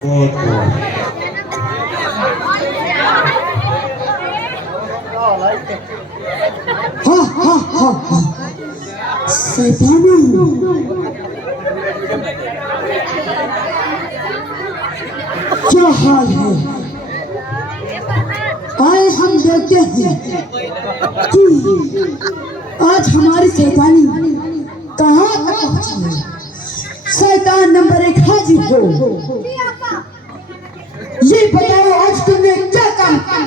बहुत बहुत हाँ हाँ हाँ हाँ शैतानी क्या हाल है। आए हम देखते हैं कि आज हमारी शैतानी कहाँ तक पहुँची है। शैतान नंबर 1 हाजिर हो। ये बताओ आज तुमने क्या काम किया।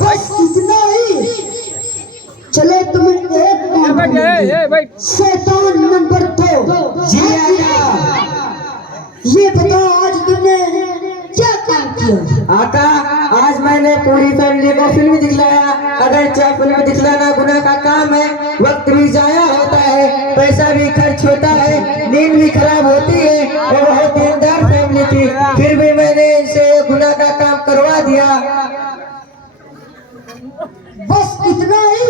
बस इतना ही। चलो तुम्हें एक शैतान नंबर 2 जी आका। ये बताओ आज तुमने क्या काम किया। आका आज मैंने पूरी फैमिली को फिल्म दिखलाया। अगर चाहे फिल्म दिखलाना गुनाह का काम है, वक्त भी जाया होता है, पैसा भी खर्च होता है, नींद भी खराब होती है। और बहुत दीनदार फैमिली थी, फिर भी मैंने इनसे गुनाह का काम करवा दिया। बस इतना ही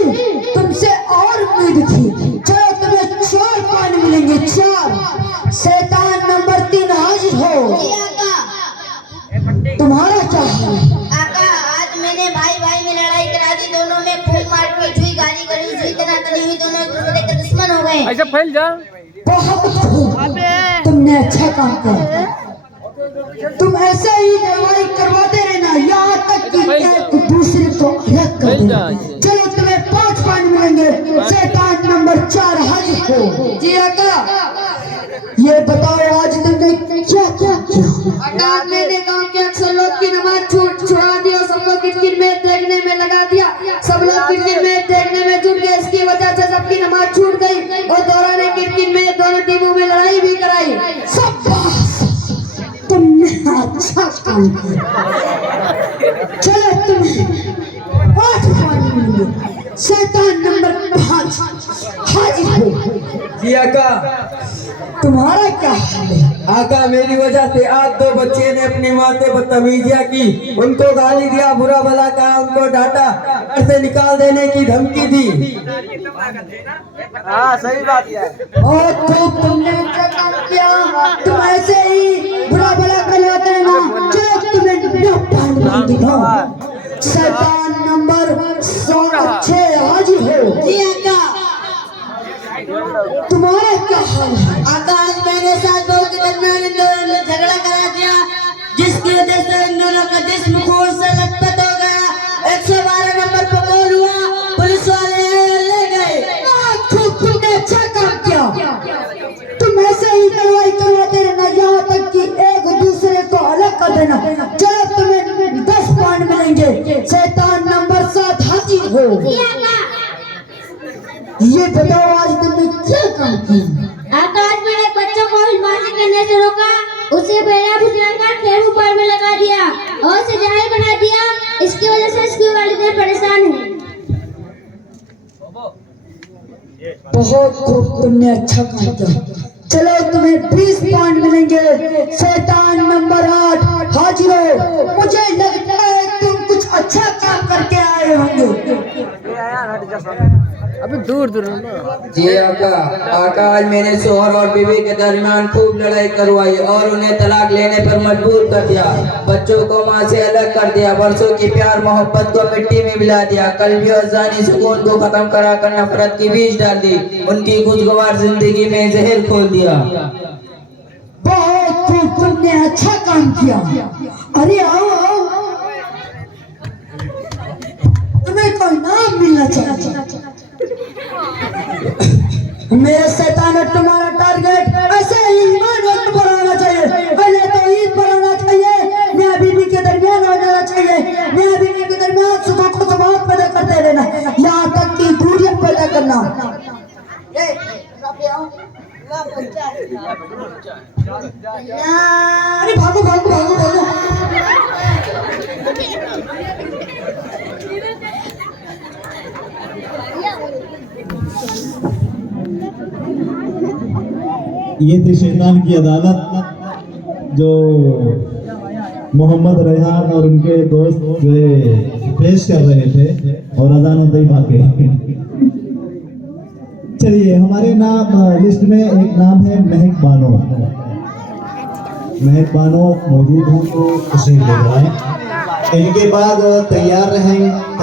तुमसे और उम्मीद थी। चलो तुम्हें 4 पॉइंट मिलेंगे, 4। शैतान नंबर 3 हाजिर हो। तुम्हारा क्या है। आका आज मैंने भाई भाई में लड़ाई करा दी, दोनों में खूब मारपीट हुई, गाली गलौज हुई, तनातनी हुई, दोनों एक दूसरे के दुश्मन हो गए। ऐसा फैल जा। बहुत खूब, तुमने अच्छा काम किया। तुम ऐसे ही लड़ाई करवाते रहना, यहाँ तक कि एक दूसरे को अलग कर देना। चलो तुम्हें 5 पॉइंट मिलेंगे। शैतान नंबर 4 हाजिर हो। जी आका। ये बताओ आज तुमने क्या क्या किया। आका मैंने गांव के अक्सर लोग की नमाज छुड़ा दी और सब लोग क्रिकेट मैच देखने में लगा दिया। सब लोग क्रिकेट मैच देखने में जुट गए, इसकी वजह से सबकी नमाज छूट गई और दौरान क्रिकेट मैच दोनों टीमों में लड़ाई भी कराई। तुमने अच्छा काम किया। चलो तुम्हें 8 पॉइंट मिलेंगे। शैतान नंबर 5 हाजिर हो। जी आका। तुम्हारा क्या हाल है। आका मेरी वजह से आज 2 बच्चे ने अपनी माँ से बदतमीजियां की, उनको गाली दिया, बुरा भला कहा, उनको डांटा, घर से निकाल देने की धमकी दी। हाँ सही बात है। और तुमने अच्छा काम किया। तुम ऐसे ही बुरा भला करवाते हैं ना। चलो तुम्हें 9 पॉइंट मिलेंगे। शैतान नंबर 6 हाजिर हो। जी आका। तुम्हारा क्या हाल है। आका आज मेरे साथ लोगों के दरमियान इन दोनों ने झगड़ा करा दिया, जिसकी वजह से इन दोनों का जिस्म खून से लथपथ हो गया। 112 नंबर पर कॉल हुआ, पुलिस वाले ले गए। तुमने अच्छा काम किया। तुम ऐसे ही लड़ाई करवाते रहना, यहाँ तक कि एक दूसरे को अलग कर देना। चलो तुम्हें 10 पॉइंट मिलेंगे। शैतान नंबर 7 हाजिर हो। ये बताओ आज तुमने क्या काम किया। आका आज मैंने एक बच्चों को हिलबाजी करने से रोका, उसे बेड़ा भुजंगा खेल ऊपर में लगा दिया और उसे जाहिल बना दिया। इसकी वजह से स्कूल वाले परेशान हैं। बहुत खूब, तुमने अच्छा काम किया। चलो तुम्हें 20 पॉइंट मिलेंगे। शैतान नंबर 8 हाजिर हो। मुझे लगता है तुम कुछ अच्छा काम करके आए होंगे। अबे दूर दूर जी आका। आका आज मैंने शोहर और बीवी के दरमियान खूब लड़ाई करवाई और उन्हें तलाक लेने पर मजबूर कर दिया। बच्चों को माँ से अलग कर दिया, बरसों की प्यार मोहब्बत को मिट्टी में मिला दिया, कल्बी और जानी सुकून को खत्म करा कर नफरत की बीज डाल दी, उनकी खुशगवार जिंदगी में जहर खोल दिया। बहुत खूब, तुमने अच्छा काम किया। अरे आओ आओ, तुम्हें कोई नाम मिलना चाहिए। मेरे शैतान और तुम्हारा टारगेट ऐसे ही ईमान वक्त पर आना चाहिए। पहले तो ईद पर आना चाहिए, मियां बीवी के दरमियान आ जाना चाहिए। मियां बीवी के दरमियान सुबह को समाज पैदा करते रहना, यहाँ तक कि दूरियत पैदा करना। अरे भागो भागो भागो भागो। ये थी शैतान की अदालत जो मोहम्मद रेहान और उनके दोस्त जो है पेश कर रहे थे और अजान होते ही भागे। चलिए, हमारे नाम लिस्ट में एक नाम है महक बानो। महक बानो मौजूद हों तो तशरीफ ले जाएं। इनके बाद तैयार रहें